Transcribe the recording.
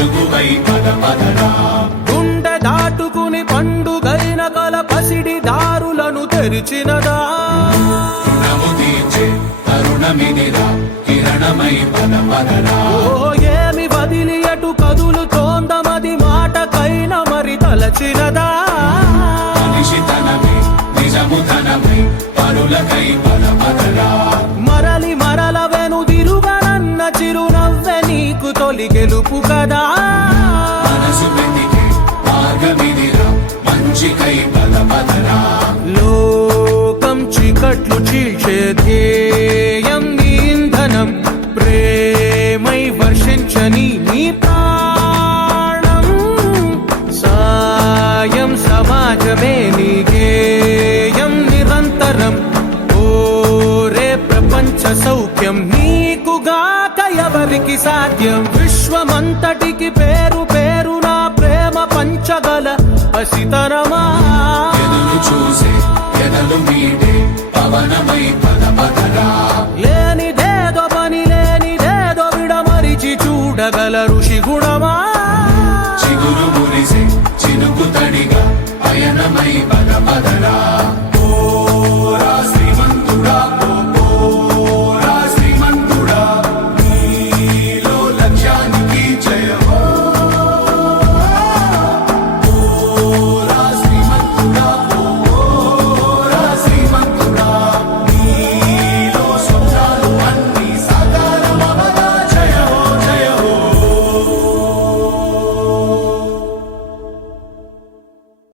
వెలుగువై పద పదరా. గుండె దాటుకుని పండుగైన కల పసిడి దారులను తెరిచినదా. రుణము తీర్చే తరుణమిదిరా, కిరణమై పద పదరా. ఓ ఏమి వదిలి అటు కదులుతోందమది మాటకైన మరి తలచినదా. మనిషితనమే నిజముతనమై పరులకై పద పదరా. మరలి మరల వెనుదిరుగనన్న చిరునవ్వె నీకు తొలి గెలుపు కదా. మనసు వెతికే మార్గమిదిరా, మంచికై పద పదరా. లోకం చీకట్లు చీల్చే ధ్యేయం నీ ఇంధనం, ప్రేమై వర్షించని నీ ప్రాణం. సాయం సమాజమే నీ గేయం నిరంతరం. ఓరే ప్రపంచ సౌఖ్యం నీకుగాక ఎవరికి సాధ్యం. విశ్వమంతటికి పేరు పేరు నా ప్రేమ పంచగల పసితరమా. ఎదురు చూసే ఎదలు మీడే పవనమై పద పదరా. లేనిదేదో పని లేనిదేదో విడమరిచి చూడగల ఋషి గుణమా. చిగురు మురిసే చినుకు తడిగా పయనమై పద పదరా.